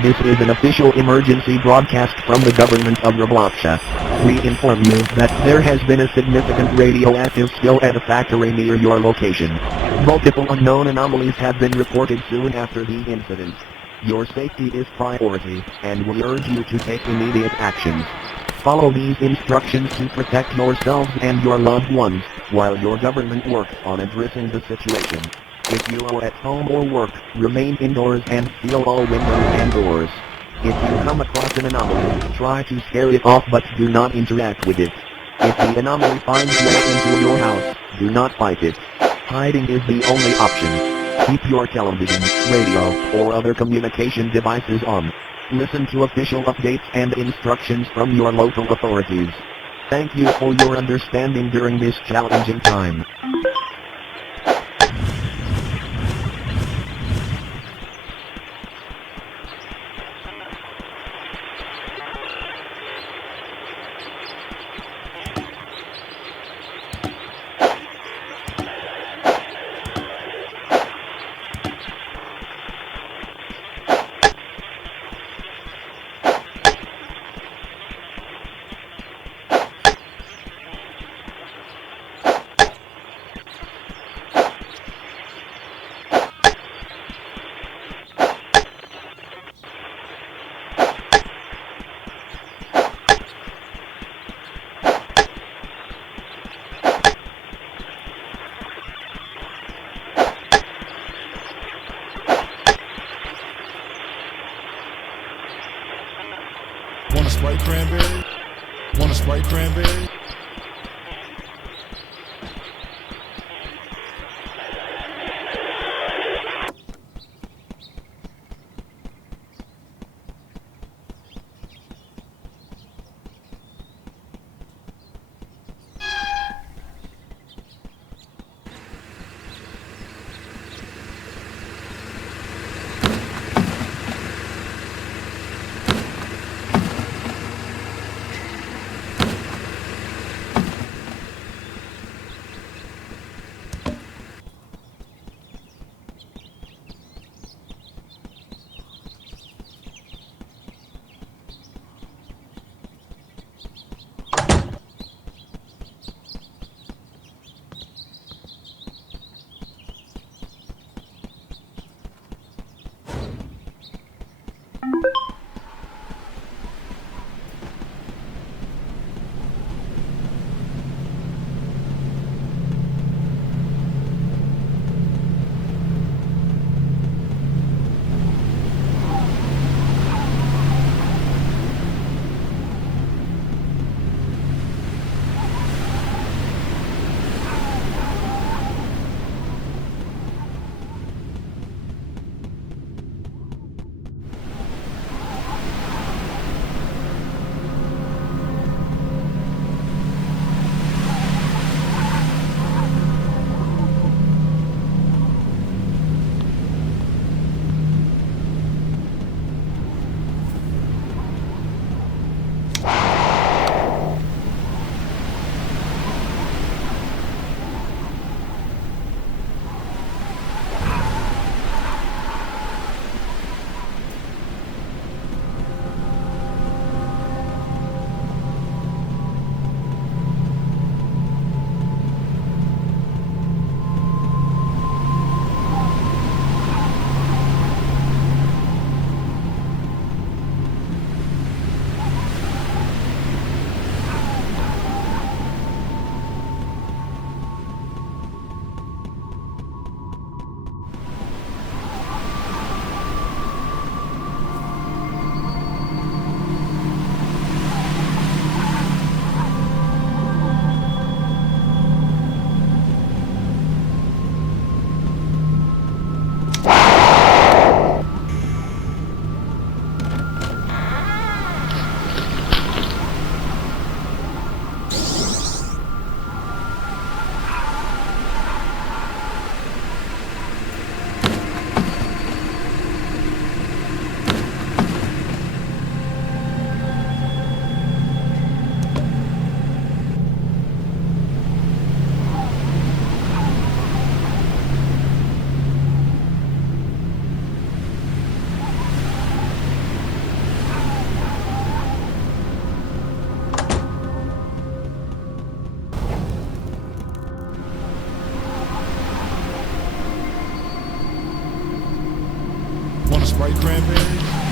This is an official emergency broadcast from the government of Robloxia. We inform you that there has been a significant radioactive spill at a factory near your location. Multiple unknown anomalies have been reported soon after the incident. Your safety is priority, and we urge you to take immediate actions. Follow these instructions to protect yourselves and your loved ones, while your government works on addressing the situation. If you are at home or work, remain indoors and seal all windows and doors. If you come across an anomaly, try to scare it off but do not interact with it. If the anomaly finds its way into your house, do not fight it. Hiding is the only option. Keep your television, radio, or other communication devices on. Listen to official updates and instructions from your local authorities. Thank you for your understanding during this challenging time. Want a Sprite cranberry? Want a Sprite cranberry? Want a Sprite cranberry?